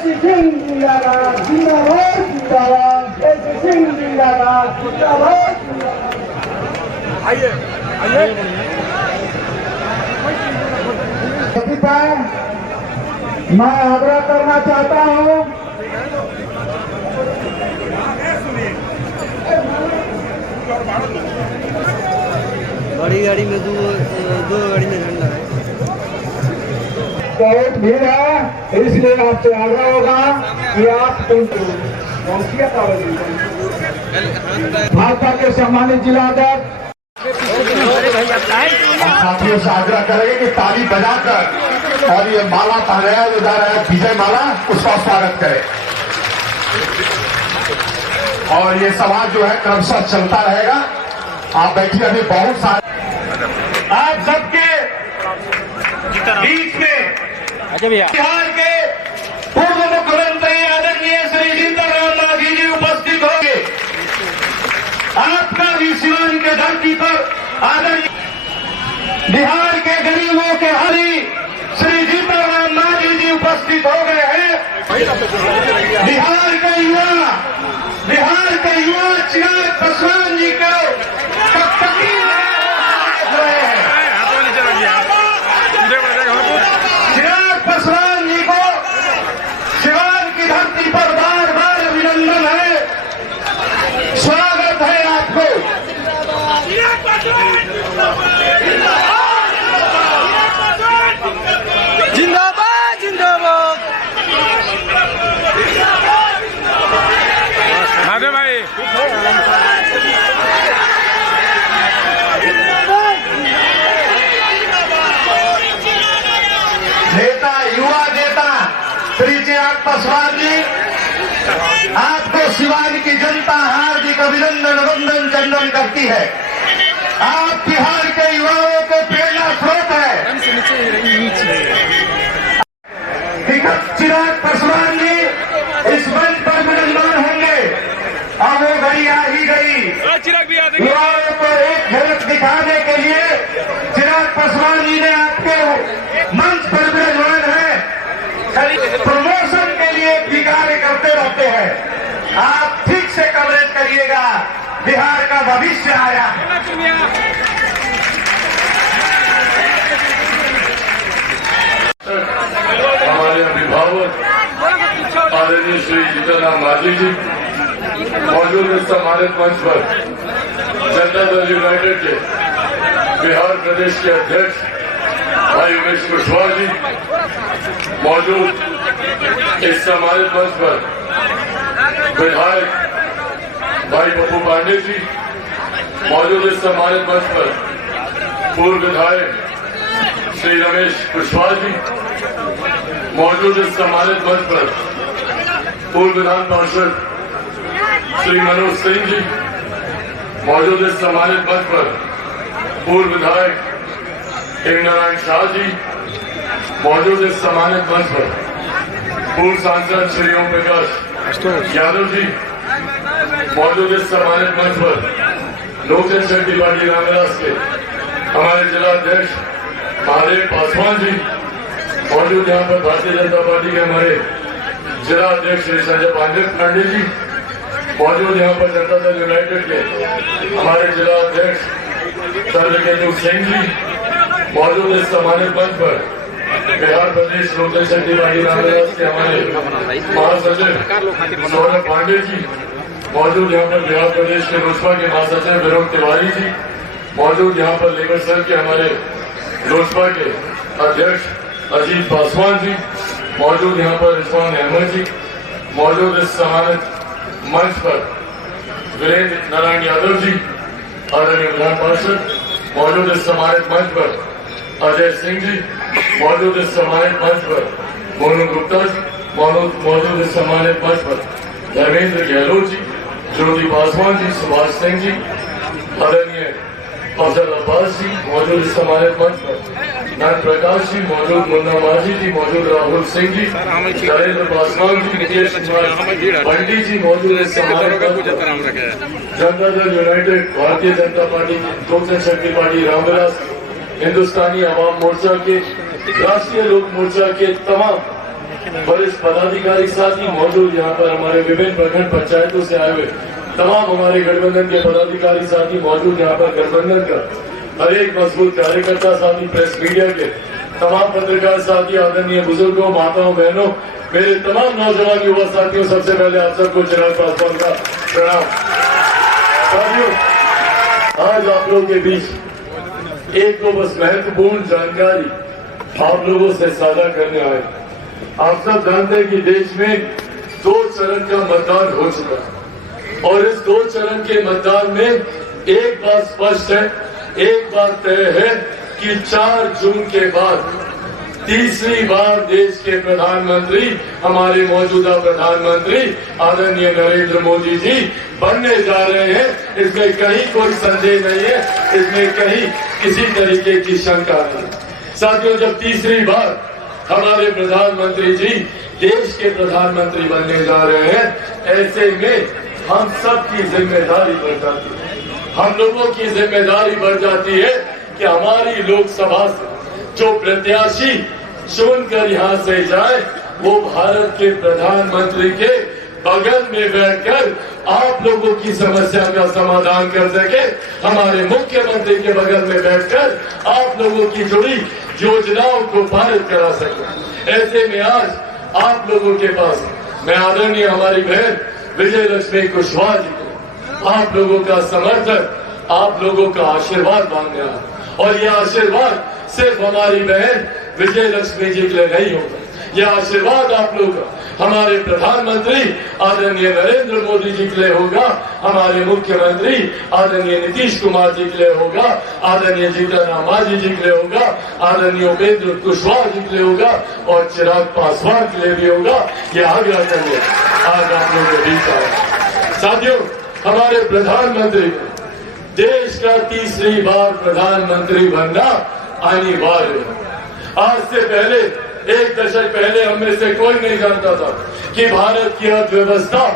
जैसी सिंह जिंदाबाद जिंदाबाद जिंदाबाद जैसी सिंह जिंदाबाद जिंदाबाद। आइए आइए मैं आग्रह करना चाहता हूँ बड़ी गाड़ी में दो गाड़ी में झंडा है। बहुत भीड़ है, इसलिए आपसे आग्रह होगा कि आप भाजपा के सम्मानित जिलाध्यक्ष साथियों से आग्रह करेंगे कि ताली बजाकर और ये माला पहनाया जो जा रहा है विजय माला, उसका स्वागत करें। और ये समाज जो है क्रमशः चलता रहेगा। आप बैठिए, अभी बहुत सारे आप सबके बीच में बिहार के पूर्व मुख्यमंत्री आदरणीय श्री जीतनराम मांझी जी उपस्थित होंगे। आपका भी शिवानी के धरती पर आदरणीय बिहार के गरीबों के हरी श्री जीतनराम मांझी जी उपस्थित हो गए हैं। बिहार के युवा चिराग पासवान जी को टकटकी चिराग पासवान जी को शिवान की धरती पर बार बार अभिनंदन है, स्वागत है आपको। जिंदाबाद जिंदाबाद महादेव भाई। नेता युवा नेता श्री चिराग पासवान जी, आपको शिवाजी की जनता हार्दिक अभिनंदन वंदन चंदन करती है। आप बिहार के युवाओं को प्रेरणा स्रोत है। चिराग पासवान जी इस मंच पर विराजमान होंगे और वो घड़ी आ ही गई। युवाओं को एक झलक दिखाने के लिए चिराग पासवान जी ने आपके मंच पर विराजमान है। प्रमोशन के लिए भी कार्य करते रहते हैं। आप ठीक से कवरेज करिएगा, बिहार का भविष्य आया है। हमारे अभिभावक आदरणीय श्री जीतनराम मांझी जी मौजूद इस सम्मानित मंच पर जनता दल यूनाइटेड के बिहार प्रदेश के अध्यक्ष भाई उमेश कुशवाहा जी मौजूद इस सम्मानित मंच पर विधायक भाई पप्पू पांडे जी मौजूद इस सम्मानित मंच पर पूर्व विधायक श्री रमेश कुशवाहा जी मौजूद इस सम्मानित मंच पर पूर्व विधान पार्षद श्री मनोज सिंह जी मौजूद इस सम्मानित मंच पर पूर्व विधायक नारायण शाह जी मौजूद इस सम्मानित मंच पर पूर्व सांसद श्री ओम प्रकाश यादव जी मौजूद इस सम्मानित मंच पर लोक जनशक्ति पार्टी रामविलास के हमारे जिला अध्यक्ष महादेव पासवान जी मौजूद यहाँ पर भारतीय जनता पार्टी के हमारे जिला अध्यक्ष श्री संजय पांडे जी मौजूद यहाँ पर जनता दल यूनाइटेड के हमारे जिला अध्यक्ष सर्वकेतु सिंह जी मौजूद इस सम्मानित मंच पर बिहार प्रदेश लोक जनशक्ति पार्टी रामविलास के हमारे महासचिव सौरभ पांडे जी मौजूद यहाँ पर बिहार प्रदेश के लोजपा के महासचिव विनोद तिवारी जी मौजूद यहाँ पर लेबर सेल के हमारे लोजपा के अध्यक्ष अजीत पासवान जी मौजूद यहाँ पर इरफान अहमद जी मौजूद इस सम्मानित मंच पर वीरेंद्र नारायण यादव जी आदरणीय विधान पार्षद मौजूद इस सम्मानित मंच पर अजय सिंह जी मौजूद इस सम्मानित मंच पर मोनू गुप्ता जी मौजूद इस सम्मानित मंच पर धर्मेंद्र गहलोत जी ज्योति पासवान जी सुभाष सिंह जी आदरणीय अफजल अब्बास जी मौजूद इस सम्मानित मंच पर नाथ प्रकाश जी मौजूद मुन्ना माझी जी मौजूद राहुल सिंह जी नरेंद्र पासवान जी नितेश कुमार पंडित जी मौजूद इस सम्मानित मंच पर जनता दल यूनाइटेड भारतीय जनता पार्टी लोक जनशक्ति पार्टी रामविलास हिंदुस्तानी आवाम मोर्चा के राष्ट्रीय लोक मोर्चा के तमाम वरिष्ठ पदाधिकारी साथी मौजूद यहाँ पर हमारे विभिन्न प्रखंड पंचायतों से आए हुए तमाम हमारे गठबंधन के पदाधिकारी साथी मौजूद यहाँ पर गठबंधन का हर एक मजबूत कार्यकर्ता साथी, प्रेस मीडिया के तमाम पत्रकार साथी, आदरणीय बुजुर्गों, माताओं, बहनों, मेरे तमाम नौजवान युवा साथियों, सबसे पहले आप सबको चिराग पासवान का प्रणाम। साथियों, आज आप लोगों के बीच एक तो बस महत्वपूर्ण जानकारी आप लोगों से साझा करने आए। आप सब जानते हैं कि देश में 2 चरण का मतदान हो चुका है और इस 2 चरण के मतदान में एक बात स्पष्ट है, एक बात तय है कि 4 जून के बाद तीसरी बार देश के प्रधानमंत्री, हमारे मौजूदा प्रधानमंत्री आदरणीय नरेंद्र मोदी जी बनने जा रहे हैं। इसमें कहीं कोई संदेह नहीं है, इसमें कहीं किसी तरीके की शंका नहीं है। साथियों, जब तीसरी बार हमारे प्रधानमंत्री जी देश के प्रधानमंत्री बनने जा रहे हैं, ऐसे में हम सब की जिम्मेदारी बढ़ जाती है। हम लोगों की जिम्मेदारी बढ़ जाती है कि हमारी लोकसभा से जो प्रत्याशी चुनकर यहाँ से जाए, वो भारत के प्रधानमंत्री के बगल में बैठकर आप लोगों की समस्या का समाधान कर सके, हमारे मुख्यमंत्री के बगल में बैठकर आप लोगों की जुड़ी योजनाओं को पारित करा सके। ऐसे में आज आप लोगों के पास मैं आदरणीय हमारी बहन विजय लक्ष्मी कुशवाहा जी को आप लोगों का समर्थन, आप लोगों का आशीर्वाद मांगने आया। और यह आशीर्वाद सिर्फ हमारी बहन विजय लक्ष्मी जी के लिए नहीं होगा, यह आशीर्वाद आप लोगों का हमारे प्रधानमंत्री आदरणीय नरेंद्र मोदी जी के लिए होगा, हमारे मुख्यमंत्री आदरणीय नीतीश कुमार जी के लिए होगा, आदरणीय जीतन राम मांझी जी के लिए होगा, आदरणीय उपेंद्र कुशवाहा जी के लिए होगा और चिराग पासवान के लिए भी होगा। यह आग्रह करने आज आप लोगों के बीच आए। साथियों, हमारे प्रधानमंत्री देश का तीसरी बार प्रधानमंत्री बनना अनिवार्य है। आज से पहले 1 दशक पहले हम में से कोई नहीं जानता था कि भारत की अर्थव्यवस्था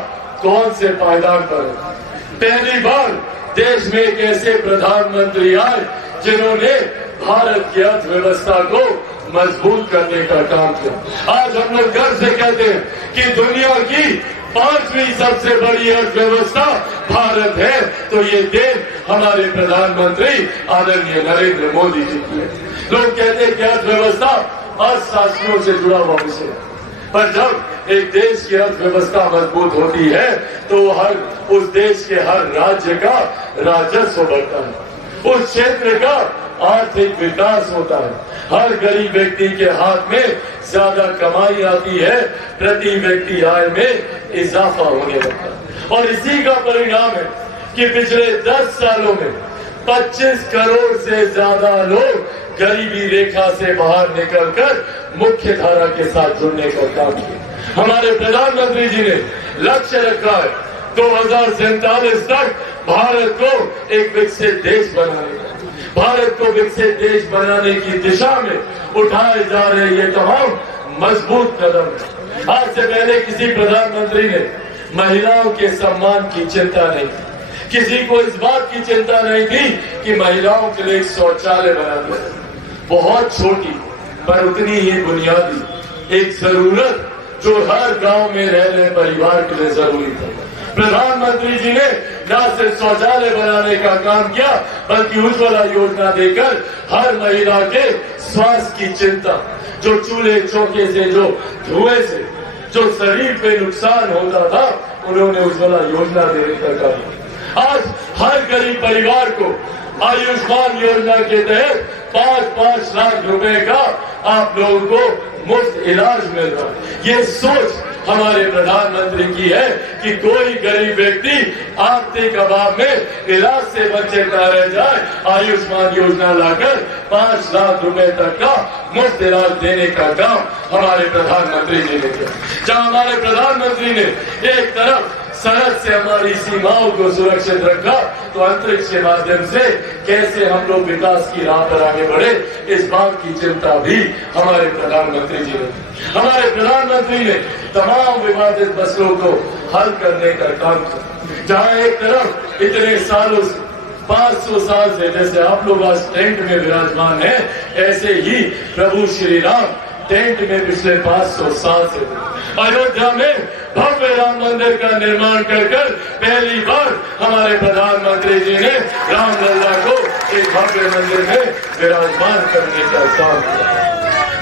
कौन से पायदान पर है। पहली बार देश में एक ऐसे प्रधानमंत्री आए जिन्होंने भारत की अर्थव्यवस्था को मजबूत करने का काम किया। आज हम लोग गर्व से कहते हैं कि दुनिया की 5वीं सबसे बड़ी अर्थव्यवस्था भारत है, तो ये देश हमारे प्रधानमंत्री आदरणीय नरेंद्र मोदी जी की है। लोग कहते हैं कि अर्थव्यवस्था अर्थशास्त्रियों से जुड़ा हुआ विषय है, पर जब एक देश की अर्थव्यवस्था मजबूत होती है तो उस देश के हर राज्य का राजस्व बढ़ता है, उस क्षेत्र का आर्थिक विकास होता है, हर गरीब व्यक्ति के हाथ में ज्यादा कमाई आती है, प्रति व्यक्ति आय में इजाफा होने लगता है। और इसी का परिणाम है कि पिछले 10 सालों में 25 करोड़ से ज्यादा लोग गरीबी रेखा से बाहर निकलकर मुख्य धारा के साथ जुड़ने का काम किया। हमारे प्रधानमंत्री जी ने लक्ष्य रखा है 2047 तक भारत को एक विकसित देश बनाने का। भारत को विकसित देश बनाने की दिशा में उठाए जा रहे ये तमाम मजबूत कदम है। आज से पहले किसी प्रधानमंत्री ने महिलाओं के सम्मान की चिंता नहीं की, किसी को इस बात की चिंता नहीं थी कि महिलाओं के लिए एक शौचालय बना दिया। बहुत छोटी पर उतनी ही बुनियादी एक जरूरत जो हर गांव में रह रहे परिवार के लिए जरूरी था। प्रधानमंत्री जी ने न सिर्फ शौचालय बनाने का काम किया बल्कि उज्ज्वला योजना देकर हर महिला के स्वास्थ्य की चिंता, जो चूल्हे चौके से, जो धुएं से जो शरीर पे नुकसान होता था, उन्होंने उज्ज्वला योजना देने का काम किया। आज हर गरीब परिवार को आयुष्मान योजना के तहत 5-5 लाख रुपए का आप लोगों को मुफ्त इलाज मिल रहा है। ये सोच हमारे प्रधानमंत्री की है कि कोई गरीब व्यक्ति आर्थिक अभाव में इलाज से वंचित न रह जाए। आयुष्मान योजना लाकर 5 लाख रुपए तक का मुफ्त इलाज देने का काम हमारे प्रधानमंत्री जी ने किया। जहां हमारे प्रधानमंत्री ने एक तरफ सरहद से हमारी सीमाओं को सुरक्षित रखा, तो अंतरिक्ष के माध्यम से कैसे हम लोग विकास की राह पर आगे बढ़े, इस बात की चिंता भी हमारे प्रधानमंत्री जी ने। हमारे प्रधानमंत्री ने तमाम विवादित मसलों को हल करने का काम किया। जहां एक तरफ इतने सालों से 500 साल से जैसे आप लोग आज टेंट में विराजमान हैं, ऐसे ही प्रभु श्री राम टेंट में पिछले 500 साल से अयोध्या में भव्य राम मंदिर का निर्माण कर पहली बार हमारे प्रधानमंत्री जी ने रामलला को एक भव्य मंदिर में विराजमान करने का काम किया।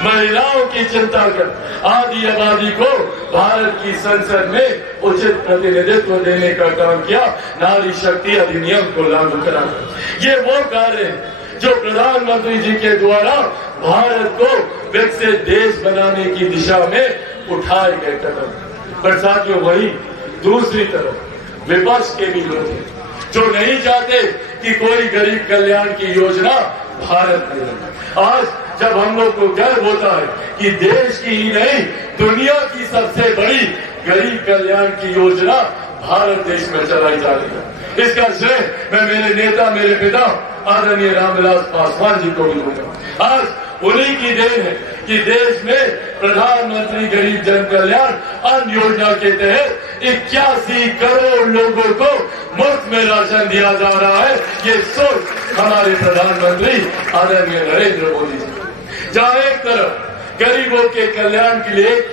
महिलाओं की चिंता कर आदि आबादी को भारत की संसद में उचित प्रतिनिधित्व देने का काम किया। नारी शक्ति अधिनियम को लागू करा। ये वो कार्य है जो प्रधानमंत्री जी के द्वारा भारत को विकसित देश बनाने की दिशा में उठाए गए कदम। पर साथियों, वही दूसरी तरफ विपक्ष के भी लोग हैं जो नहीं चाहते कि कोई गरीब कल्याण की योजना भारत में। आज जब हम लोग को गर्व होता है कि देश की ही नहीं दुनिया की सबसे बड़ी गरीब कल्याण की योजना भारत देश में चलाई जा रही है, इसका श्रेय मैं मेरे नेता, मेरे पिता आदरणीय रामविलास पासवान जी को भी दूंगा। आज उन्हीं की देन है कि देश में प्रधानमंत्री गरीब जन कल्याण अन्न योजना के तहत 81 करोड़ लोगों को मुफ्त में राशन दिया जा रहा है। ये सोच हमारे प्रधानमंत्री आदरणीय नरेंद्र मोदी जी, जहां एक तरफ गरीबों के कल्याण के लिए एक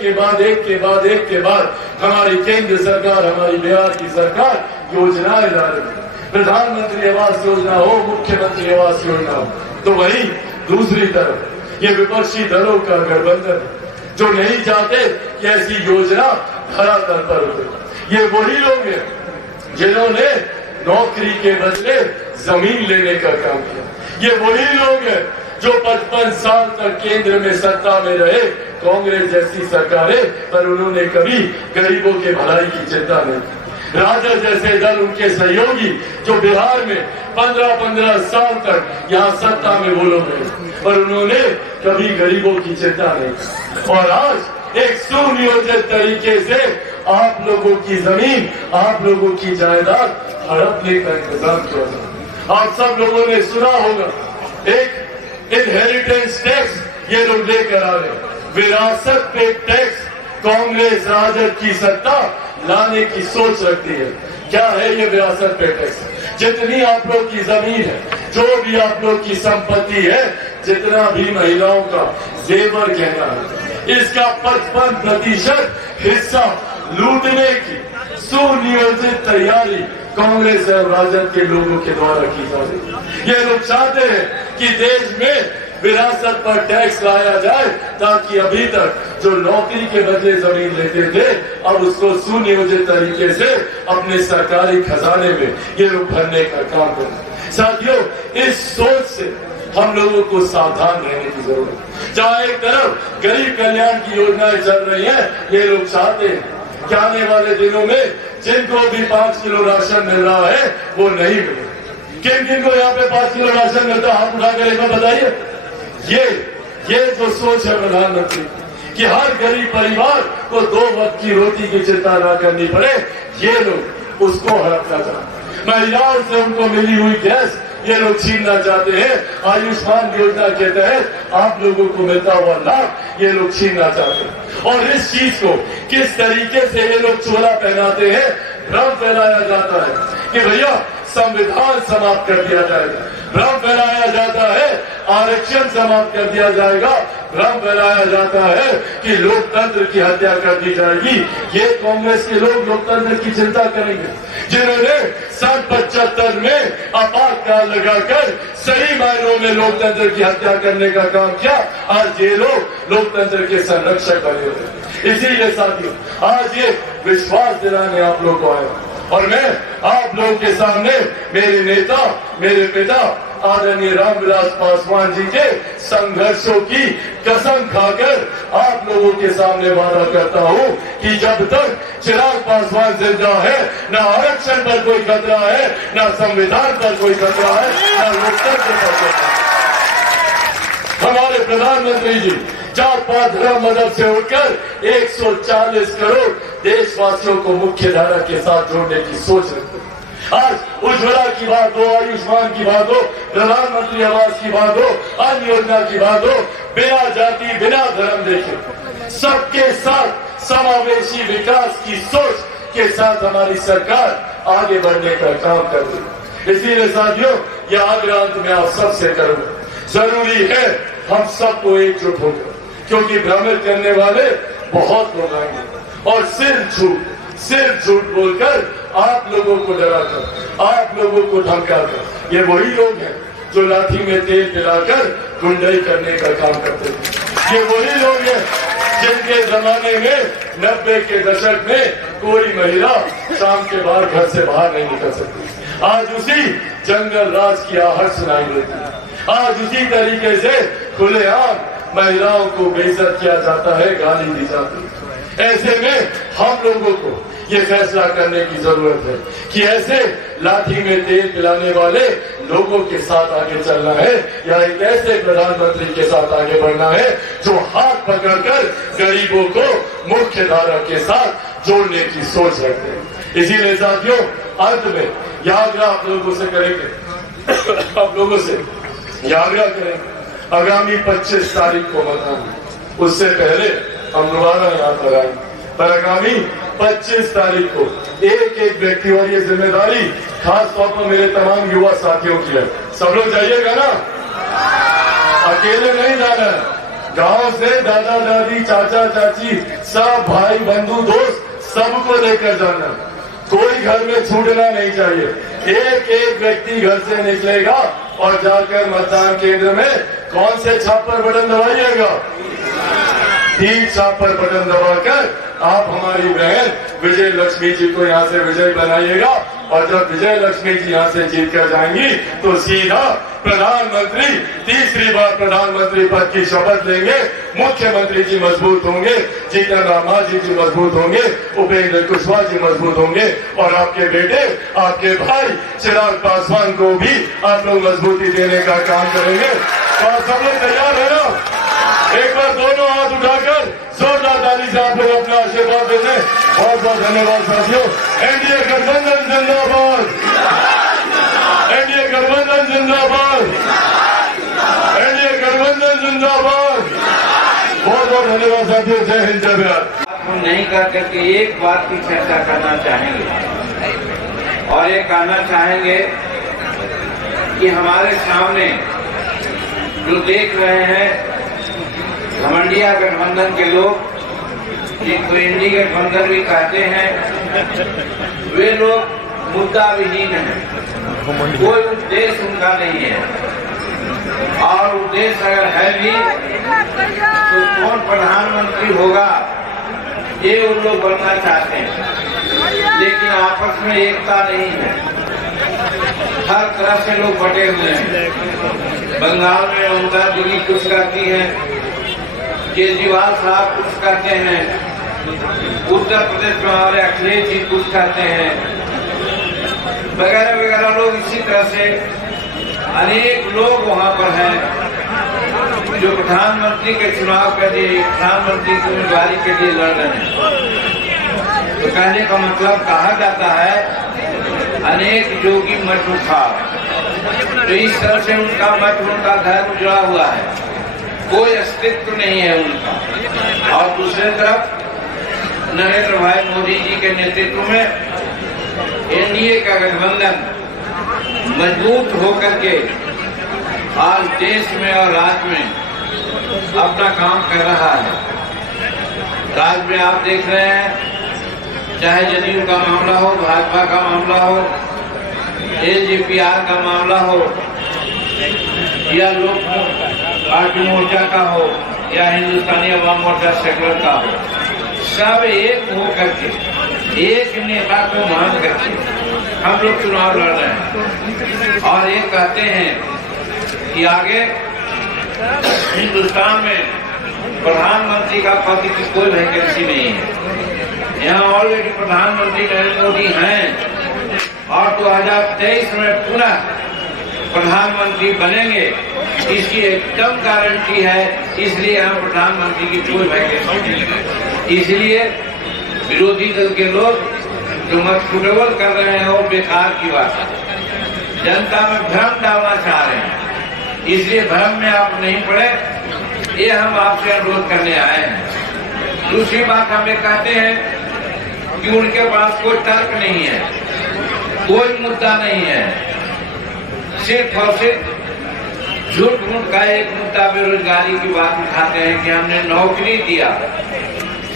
के बाद हमारी केंद्र सरकार, हमारी बिहार की सरकार योजनाएं ला रही है, प्रधानमंत्री आवास योजना हो, मुख्यमंत्री आवास योजना हो, तो वहीं दूसरी तरफ ये विपक्षी दलों का गठबंधन जो नहीं चाहते कि ऐसी योजना धरातल पर उतरे। ये वही लोग हैं जिन्होंने नौकरी के बदले जमीन लेने का काम किया। ये वही लोग हैं जो 55 साल तक केंद्र में सत्ता में रहे, कांग्रेस जैसी सरकारें, पर उन्होंने कभी गरीबों के भलाई की चिंता नहीं की। राजद जैसे दल, उनके सहयोगी जो बिहार में 15-15 साल तक यहाँ सत्ता में वो लोग रहे, पर उन्होंने कभी गरीबों की चिंता नहीं की। और आज एक सुनियोजित तरीके से आप लोगों की जमीन, आप लोगों की जायदाद हड़पने का इंतजाम किया। आप सब लोगों ने सुना होगा एक इनहेरिटेंस टैक्स ये लोग लेकर आ रहे, विरासत पे टैक्स कांग्रेस राजद की सत्ता लाने की सोच रखती है। क्या है ये विरासत पे टैक्स? जितनी आप लोग की जमीन है, जो भी आप लोग की संपत्ति है, जितना भी महिलाओं का जेवर गहना है, इसका 55% हिस्सा लूटने की सुनियोजित तैयारी कांग्रेस और राजद के लोगों के द्वारा की जा रही है। ये लोग चाहते हैं कि देश में विरासत पर टैक्स लाया जाए ताकि अभी तक जो नौकरी के बदले जमीन लेते थे, अब उसको सुनियोजित तरीके से अपने सरकारी खजाने में ये लोग भरने का काम करें। साथियों, इस सोच से हम लोगों को सावधान रहने की जरूरत है। जहां एक तरफ गरीब कल्याण की योजनाएं चल रही है, ये लोग चाहते हैं कि आने वाले दिनों में जिनको भी 5 किलो राशन मिल रहा है वो नहीं मिले। किन किन को यहाँ पे 5 किलो राशन मिलता है, हाथ उठाकर एक बार बताइए। ये जो सोच है प्रधानमंत्री कि हर गरीब परिवार को 2 वक्त की रोटी की चिंता न करनी पड़े, ये लोग उसको हड़पना चाहते। महिलाओं से उनको मिली हुई गैस ये लोग छीनना चाहते हैं। आयुष्मान योजना के तहत आप लोगों को मिलता हुआ लाभ ये लोग छीनना चाहते हैं। और इस चीज को किस तरीके से ये लोग चोला पहनाते हैं, भ्रम फैलाया जाता है कि भैया संविधान समाप्त कर दिया जाएगा, भ्रम फैलाया जाता है आरक्षण समाप्त कर दिया जाएगा, भ्रम फैलाया जाता है कि लोकतंत्र की हत्या कर दी जाएगी। ये कांग्रेस के लोग लोकतंत्र की चिंता करेंगे जिन्होंने सन 75 में आपातकाल लगाकर सही मायनों में लोकतंत्र की हत्या करने का काम किया। आज ये लोग लोकतंत्र के संरक्षक बने हुए। इसीलिए साथियों, आज ये विश्वास दिलाने आप लोग को आया और मैं आप लोगों के सामने मेरे नेता, मेरे पिता आदरणीय रामविलास पासवान जी के संघर्षों की कसम खाकर आप लोगों के सामने वादा करता हूं कि जब तक चिराग पासवान जिंदा है, न आरक्षण पर कोई खतरा है, न संविधान पर कोई खतरा है, न लोकतंत्र पर खतरा है। हमारे प्रधानमंत्री जी जात पात धर्म मजहब से उठकर 140 करोड़ देशवासियों को मुख्य धारा के साथ जोड़ने की सोच रखते हैं। आज उज्ज्वला की बात हो, आयुष्मान की बात हो, प्रधानमंत्री आवास की बात हो, अन्य योजना की बात हो, बिना जाति बिना धर्म देखे सबके साथ समावेशी विकास की सोच के साथ हमारी सरकार आगे बढ़ने का काम कर रही है। इसीलिए साथियों, यह आग्रह मैं आप सबसे करूंगा, जरूरी है हम सबको एकजुट होकर क्योंकि भ्रमित करने वाले बहुत लोग आएंगे और सिर्फ झूठ बोलकर आप लोगों को डराकर, आप लोगों को धमकाकर, ये वही लोग हैं जो लाठी में तेल पिलाकर गुंडाई करने का काम करते थे। ये वही लोग हैं जिनके जमाने में 90 के दशक में कोई महिला शाम के बाद घर से बाहर नहीं निकल सकती। आज उसी जंगल राज की आहट सुनाई देती है। आज उसी तरीके से खुलेआम महिलाओं को बेइज्जत किया जाता है, गाली दी जाती है। ऐसे में हम लोगों को ये फैसला करने की जरूरत है कि ऐसे लाठी में तेल पिलाने वाले लोगों के साथ आगे चलना है या एक ऐसे प्रधानमंत्री के साथ आगे बढ़ना है जो हाथ पकड़कर गरीबों को मुख्य धारा के साथ जोड़ने की सोच रखते हैं। इसीलिए साथियों, अंत में यह आग्रह आप लोगों से करेंगे, आप लोगों से यह आग्रह करेंगे, आगामी 25 तारीख को मतदान, उससे पहले हम दोबारा यहाँ पर आएंगे, पर आगामी 25 तारीख को एक एक व्यक्ति, और ये जिम्मेदारी खास तौर पर मेरे तमाम युवा साथियों की है, सब लोग जाइएगा ना, अकेले नहीं जाना है। गांव से दादा दादी चाचा चाची सब भाई बंधु दोस्त सबको लेकर जाना है। कोई घर में छूटना नहीं चाहिए। एक एक व्यक्ति घर से निकलेगा और जाकर मतदान केंद्र में कौन से छाप पर बटन दबाइएगा? 3 छाप पर बटन दबाकर आप हमारी बहन विजय लक्ष्मी जी को यहाँ से विजय बनाइएगा, और जब विजय लक्ष्मी जी यहाँ से जीत कर जाएंगी तो सीधा प्रधानमंत्री, तीसरी बार प्रधानमंत्री पद की शपथ लेंगे। मुख्यमंत्री जी मजबूत होंगे, जीतन राम मांझी जी मजबूत होंगे, उपेंद्र कुशवाहा जी मजबूत होंगे, और आपके बेटे, आपके भाई चिराग पासवान को भी आप लोग मजबूती देने का काम करेंगे। तो आप सब लोग तैयार है ना? एक बार दोनों हाथ उठाकर जोरदार ताली से आप लोग अपना आशीर्वाद दे दें। बहुत बहुत धन्यवाद साथियों। एनडीए गठबंधन जिंदाबाद, एनडीए गठबंधन जिंदाबाद, एनडीए गठबंधन जिंदाबाद। बहुत बहुत धन्यवाद साथियों। जय हिंद, जय भारत। हम नहीं कर करके एक बात की चर्चा करना चाहेंगे, और ये कहना चाहेंगे कि हमारे सामने जो देख रहे हैं घमंडिया गठबंधन के लोग, जिनको इंडी गठबंधन भी कहते हैं, वे लोग मुद्दा विहीन है। कोई उद्देश्य उनका नहीं है, और उद्देश्य अगर है भी तो कौन प्रधानमंत्री होगा ये उन लोग बनना चाहते हैं, लेकिन आपस में एकता नहीं है। हर तरफ से लोग बटे हुए हैं। बंगाल में ममता दीदी कुछ कहती है, केजरीवाल साहब कुछ कहते हैं, उत्तर प्रदेश में हमारे अखिलेश जी कुछ कहते हैं, वगैरह वगैरह लोग। इसी तरह से अनेक लोग वहां पर हैं जो प्रधानमंत्री के चुनाव के लिए, प्रधानमंत्री की उम्मीदवारी के लिए लड़ रहे हैं। तो कहने का मतलब कहा जाता है अनेक जोगी मठ उठा, तो इस तरह से उनका मठ, उनका धर्म जुड़ा हुआ है, कोई अस्तित्व नहीं है उनका। और दूसरी तरफ नरेंद्र भाई मोदी जी के नेतृत्व में एनडीए का गठबंधन मजबूत होकर के आज देश में और राज्य में अपना काम कर रहा है। राज्य में आप देख रहे हैं, चाहे जदयू का मामला हो, भाजपा का मामला हो, एलजेपीआर का मामला हो, या लोक पार्टी मोर्चा का हो, या हिंदुस्तानी अवाम मोर्चा सेकुलर का हो, सब एक हो करके, एक नेता को मान करके हम लोग चुनाव लड़ रहे हैं। और ये कहते हैं कि आगे हिंदुस्तान में प्रधानमंत्री का पद की कोई वैकेंसी नहीं है। यहाँ ऑलरेडी प्रधानमंत्री नरेंद्र मोदी हैं, और 2023 में पुनः प्रधानमंत्री बनेंगे, इसकी एकदम गारंटी है। इसलिए हम प्रधानमंत्री की कोई वैकेंसी नहीं है। इसलिए विरोधी दल के लोग जो मतफुटेबल कर रहे हैं वो बेकार की बात है, जनता में भ्रम डालना चाह रहे हैं। इसलिए भ्रम में आप नहीं पड़े, ये हम आपसे अनुरोध करने आए हैं। दूसरी बात हम ये कहते हैं कि उनके पास कोई तर्क नहीं है, कोई मुद्दा नहीं है, सिर्फ और सिर्फ झूठ मूठ का एक मुद्दा बेरोजगारी की बात उठाते हैं कि हमने नौकरी दिया,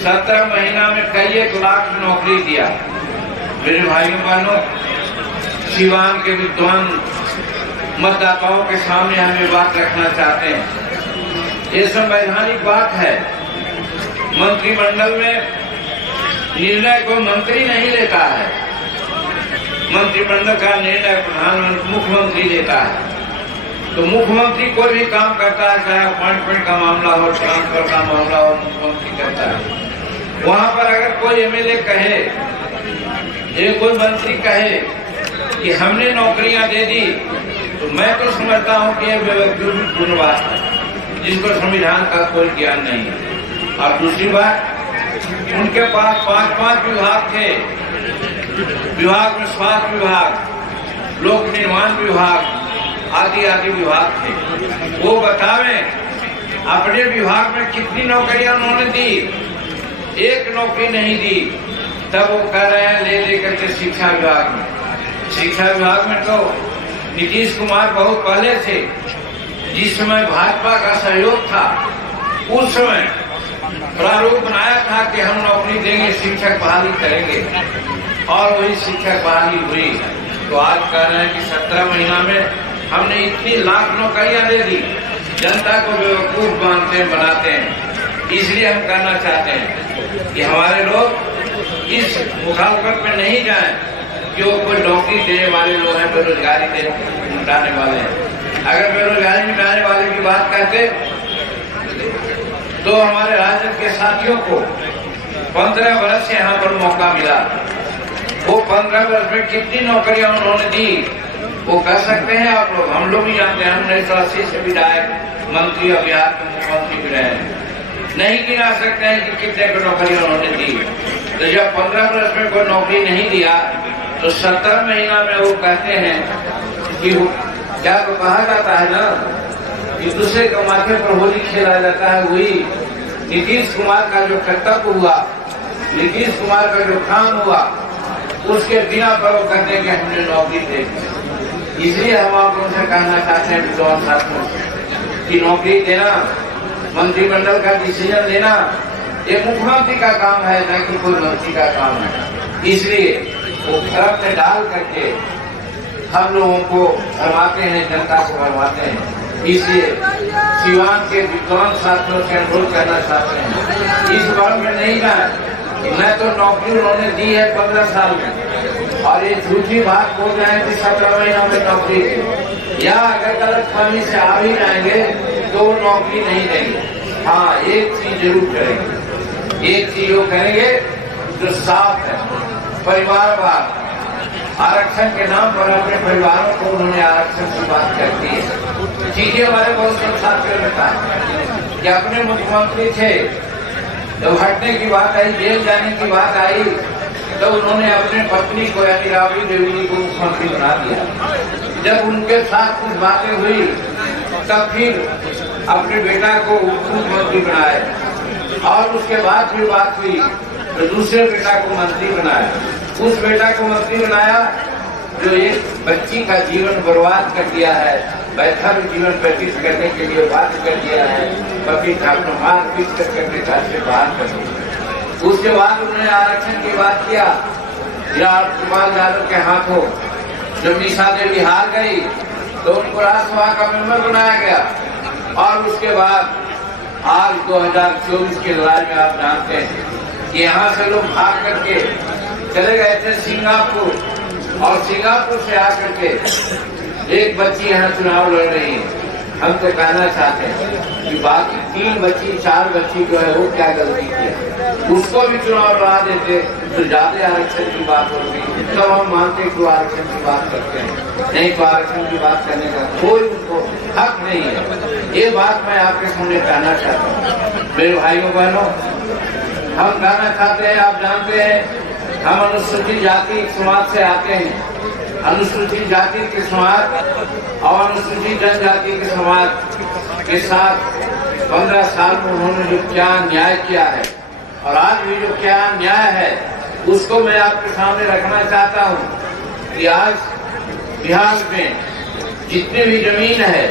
17 महीना में कई 1 लाख नौकरी दिया। मेरे भाइयों बहनों, सीवान के विद्वान मतदाताओं के सामने हम ये बात रखना चाहते हैं। ये संवैधानिक बात है। मंत्रिमंडल में निर्णय को मंत्री नहीं लेता है, मंत्रिमंडल का निर्णय प्रधानमंत्री मुख्यमंत्री लेता है। तो मुख्यमंत्री कोई भी काम करता है, चाहे अपॉइंटमेंट का मामला हो, ट्रांसफर का मामला हो, मुख्यमंत्री करता है। वहां पर अगर कोई एमएलए कहे, ये कोई मंत्री कहे कि हमने नौकरियां दे दी, तो मैं तो समझता हूं कि यह बेवकूफी बात है, जिसको संविधान का कोई ज्ञान नहीं है। और दूसरी बात, उनके पास 5 विभाग थे। विभाग में स्वास्थ्य विभाग, लोक निर्माण विभाग, आदि आदि विभाग थे। वो बतावें अपने विभाग में कितनी नौकरियां उन्होंने दी। 1 नौकरी नहीं दी। तब वो कह रहे हैं ले लेकर के शिक्षा विभाग में। शिक्षा विभाग में तो नीतीश कुमार बहुत पहले से, जिस समय भाजपा का सहयोग था, उस समय प्रारूप बनाया था कि हम नौकरी देंगे, शिक्षक बहाली करेंगे, और वही शिक्षक बहाली हुई। तो आज कह रहे हैं कि 17 महीना में हमने इतनी लाख नौकरियां दे दी। जनता को बेवकूफ बनाते हैं। इसलिए हम कहना चाहते हैं कि हमारे लोग इस मुखालफत में नहीं जाएं कि वो कोई नौकरी देने वाले लोग हैं, बेरोजगारी मिटाने वाले हैं। अगर बेरोजगारी मिटाने वाले की बात करते तो हमारे राजद के साथियों को 15 वर्ष से यहाँ पर मौका मिला। वो 15 वर्ष में कितनी नौकरियां उन्होंने दी, वो कह सकते हैं आप लोग। हम लोग भी जानते हैं, हम 1980 से विधायक, मंत्री और बिहार के मुख्यमंत्री भी रहे हैं। नहीं गिना सकते हैं कि कितने को नौकरियां उन्होंने दी। तो जब 15 वर्ष में कोई नौकरी नहीं दिया, तो 17 महीना में वो कहते हैं कि क्या तो कहा जाता है ना कि दूसरे के माथे पर होली खेला जाता है। वही नीतीश कुमार का जो कर्तव्य हुआ, नीतीश कुमार का जो काम हुआ, उसके बिना पर वो कहते हैं कि हमने नौकरी दे दी। इसलिए हम आप लोगों से कहना चाहते हैं विद्वान साथियों कि नौकरी देना, मंत्रिमंडल का डिसीजन लेना, ये मुख्यमंत्री का काम है, न कि कोई मंत्री का काम है। इसलिए वो फर्क में डाल करके हम लोगों को भरमाते हैं, जनता को भरमाते हैं। इसलिए सीवान के विद्वान साथियों से अनुरोध करना चाहते हैं, इस बार में नहीं जाए। मैं तो नौकरी उन्होंने दी है 15 साल में, और ये झूठी बात बोल रहे हैं कि 17 महीना में नौकरी दी। या अगर गलत फहमी से आ भी जाएंगे तो नौकरी नहीं देंगे। हाँ, एक चीज जरूर करेंगे, एक चीज वो करेंगे जो साफ है, परिवारवाद। आरक्षण के नाम पर अपने परिवारों को उन्होंने आरक्षण की बात कर दी है। चीजें हमारे बहुत से छात्र रहता है कि अपने मुख्यमंत्री थे, जब हटने की बात आई, जेल जाने की बात आई, तो उन्होंने अपने पत्नी को यानी राबड़ी देवी जी को मुख्यमंत्री बना दिया। जब उनके साथ कुछ बातें हुई, तब फिर अपने बेटा को मुख्यमंत्री बनाए, और उसके बाद फिर बात हुई तो दूसरे बेटा को मंत्री बनाया। उस बेटा को मंत्री बनाया जो एक बच्ची का जीवन बर्बाद कर दिया है, वैधव्य जीवन व्यतीत करने के लिए बात कर दिया है, पति था अपना मार पीट करके घर से बाहर कर दिया। उसके बाद उन्होंने आरक्षण की बात किया, कृपाल यादव के हाथों जब निशा देवी हार गई तो उनको राज्यसभा का मेंबर बनाया गया। और उसके बाद आज 2024 की लड़ाई में आप जानते हैं कि यहाँ से लोग भाग करके चले गए थे सिंगापुर, और सिंगापुर से आकर के एक बच्ची यहाँ चुनाव लड़ रही है। हम तो कहना चाहते हैं कि बाकी 3 बच्ची 4 बच्ची जो है वो क्या गलती की, उसको भी चुनाव लड़ा देते तो ज्यादा आरक्षण की बात होती। तब हम मानते हैं कि आरक्षण की बात करते हैं, नहीं तो आरक्षण की बात करने का कोई उनको हक नहीं है। ये बात मैं आपके सामने कहना चाहता हूँ। मेरे भाइयों बहनों, हम कहना चाहते हैं, आप जानते हैं हम अनुसूचित जाति समाज से आते हैं। अनुसूचित जाति के समाज और अनुसूचित जनजाति के समाज के साथ 15 साल में उन्होंने जो क्या न्याय किया है, और आज भी जो क्या न्याय है, उसको मैं आपके सामने रखना चाहता हूँ कि आज बिहार में जितनी भी जमीन है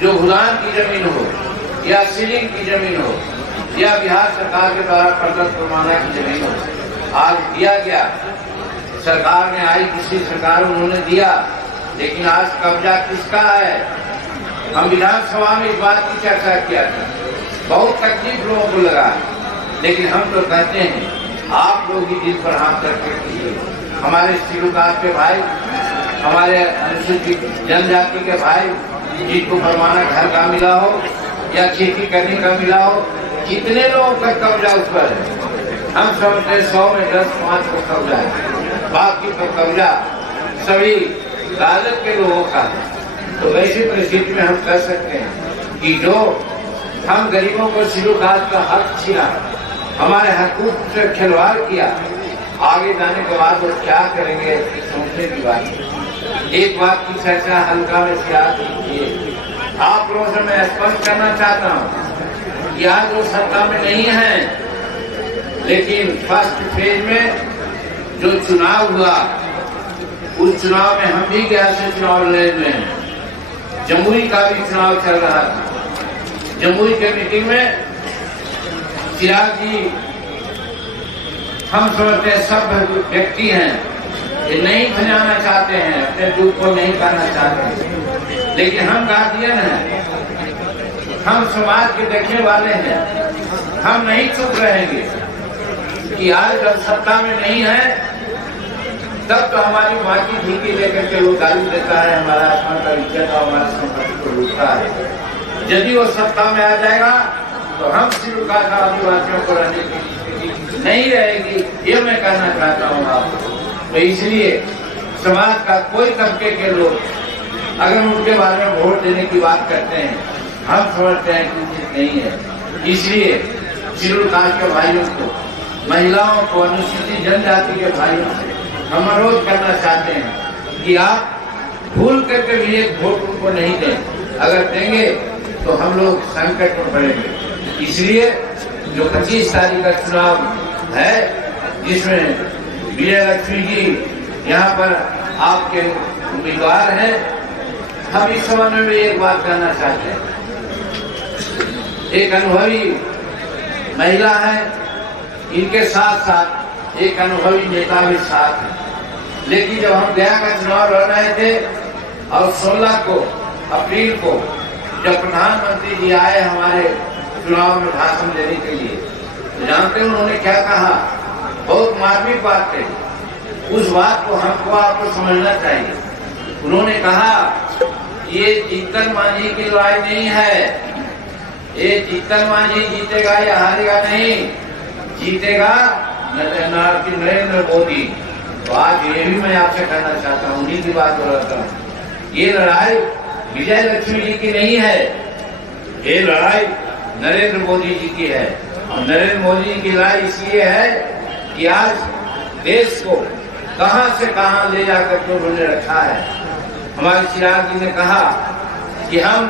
जो भूटान की जमीन हो या सीलिंग की जमीन हो या बिहार सरकार के द्वारा प्रदत्त परमाना की जमीन हो, आज दिया गया। सरकार ने आई, किसी सरकार उन्होंने दिया, लेकिन आज कब्जा किसका है? हम विधानसभा में इस बात की चर्चा किया था, बहुत तकलीफ लोगों को लगा, लेकिन हम तो कहते हैं आप लोग ही दिल पर हाथ रखते कीजिए। हमारे शेड्यूल कास्ट के भाई, हमारे अनुसूचित जनजाति के भाई जिनको परमाना घर का मिला हो या खेती करने का मिला हो, कितने लोगों का कब्जा उस पर है? हम समझते 100 में 10-5 को कब्जा है, बाकी तो कब्जा सभी राजद के लोगों का है। तो ऐसी परिस्थिति में हम कह सकते हैं कि जो हम गरीबों को शेड्यूल कास्ट का हक छीना, हमारे हकूक से खिलवाड़ किया, आगे जाने के बाद वो क्या करेंगे सोचने की बात है। एक बात की चर्चा हल्का में सियासत कीजिए। आप लोगों से मैं स्पष्ट करना चाहता हूँ कि आज वो सत्ता में नहीं है, लेकिन फर्स्ट फेज में जो चुनाव हुआ उस चुनाव में हम भी गया से चुनाव लड़े हुए हैं। जमुई का भी चुनाव चल रहा था। जमुई के मीटिंग में चिराग जी, हम समझते हैं सब व्यक्ति हैं, ये नहीं खजाना चाहते हैं, अपने दुख को नहीं करना चाहते हैं, लेकिन हम गार्जियन हैं, हम समाज के देखने वाले हैं, हम नहीं चुप रहेंगे कि आज जब सत्ता में नहीं है तब तो हमारी माँ की धीकी लेकर के वो गाली देता है, हमारा आसमान का इज्जत और हमारी संपत्ति को लूटता है। यदि वो सत्ता में आ जाएगा तो हम शेड्यूल कास्ट आदिवासियों को रहने की स्थिति नहीं रहेगी, ये मैं कहना चाहता हूँ आपको। तो इसलिए समाज का कोई तबके के लोग अगर उनके बारे में वोट देने की बात करते हैं, हम समझते हैं कि उचित नहीं है। इसलिए शेड्यूल कास्ट के भाइयों को, महिलाओं को, अनुसूचित जनजाति के भाइयों से हम अनुरोध करना चाहते हैं कि आप भूल करके भी एक वोट उनको नहीं दें। अगर देंगे तो हम लोग संकट में पड़ेंगे। इसलिए जो 25 तारीख का चुनाव है, जिसमें विजय लक्ष्मी जी यहाँ पर आपके उम्मीदवार हैं, हम इस समय में भी एक बात कहना चाहते हैं। एक अनुभवी महिला है, इनके साथ साथ एक अनुभवी नेता भी साथ है। लेकिन जब हम गया का चुनाव लड़ रहे थे और 16 अप्रैल को जब प्रधानमंत्री जी आए हमारे चुनाव में भाषण देने के लिए, तो जानते हैं उन्होंने क्या कहा? बहुत मार्मिक बात कही। उस बात को हमको आपको समझना चाहिए। उन्होंने कहा ये जीतन मांझी की लड़ाई नहीं है, ये जीतन मांझी जीतेगा या हारेगा नहीं, जीतेगा नरेंद्र मोदी। तो आज ये भी मैं आपसे कहना चाहता हूँ, उन्हीं की बात हो रहा हूँ, ये लड़ाई विजय लक्ष्मी जी की नहीं है, ये लड़ाई नरेंद्र मोदी जी की है। और नरेंद्र मोदी जी की लड़ाई इसलिए है कि आज देश को कहां से कहां ले जाकर के उन्होंने रखा है। हमारे चिराग जी ने कहा कि हम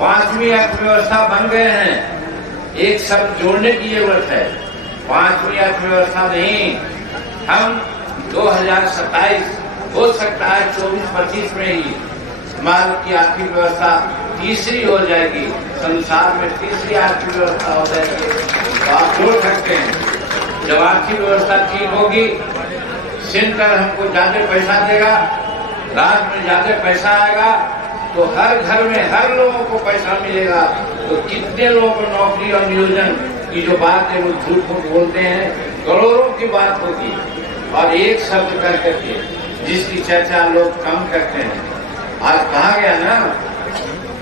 5वीं अर्थव्यवस्था बन गए हैं, एक शब्द जोड़ने की जरूरत है। 5वीं अर्थव्यवस्था नहीं, हम 2027 हो सकता है 24-25 में ही भारत की आर्थिक व्यवस्था तीसरी हो जाएगी, संसार में तीसरी आर्थिक व्यवस्था हो जाएगी। तो आप जोड़ सकते हैं, जब आर्थिक व्यवस्था ठीक होगी, सेंटर हमको ज्यादा पैसा देगा, राज्य में ज्यादा पैसा आएगा, तो हर घर में हर लोगों को पैसा मिलेगा। तो कितने लोगों को नौकरी और नियोजन की जो बात है वो झूठ को बोलते हैं, करोड़ों की बात होगी। और एक शब्द कर करके जिसकी चर्चा लोग कम करते हैं, आज कहा गया ना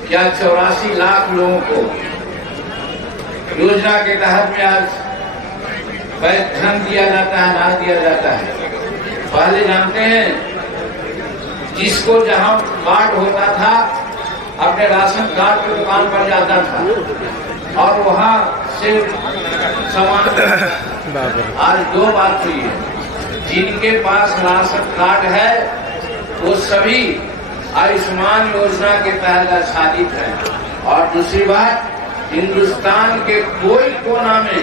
क्या 84 लाख लोगों को योजना के तहत में आज धन दिया जाता है, अनाज दिया जाता है। पहले जानते हैं जिसको जहां कार्ड होता था अपने राशन कार्ड की दुकान पर जाता था और वहां से सामान। आज दो बात हुई है, जिनके पास राशन कार्ड है वो सभी आयुष्मान योजना के तहत आच्छादित है। और दूसरी बात, हिंदुस्तान के कोई कोना में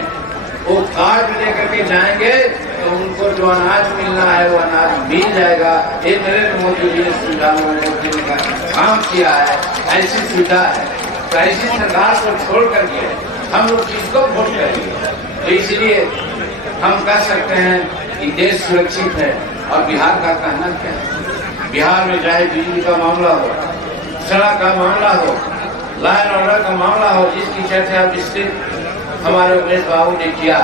वो कार्ड लेकर के जाएंगे तो उनको जो अनाज मिलना है वो अनाज मिल जाएगा। ये नरेंद्र मोदी जी ने सुविधा देने का काम किया है, ऐसी सुविधा है। तो ऐसी सरकार को छोड़ करके हम लोग किसको वोट करेंगे? तो इसलिए हम कह सकते हैं कि देश सुरक्षित है। और बिहार का कहना क्या है? बिहार में चाहे बिजली का मामला हो, सड़क का मामला हो, लॉ एंड ऑर्डर का मामला हो, जिसकी चर्चा विस्तृत हमारे उमेश बाबू ने किया,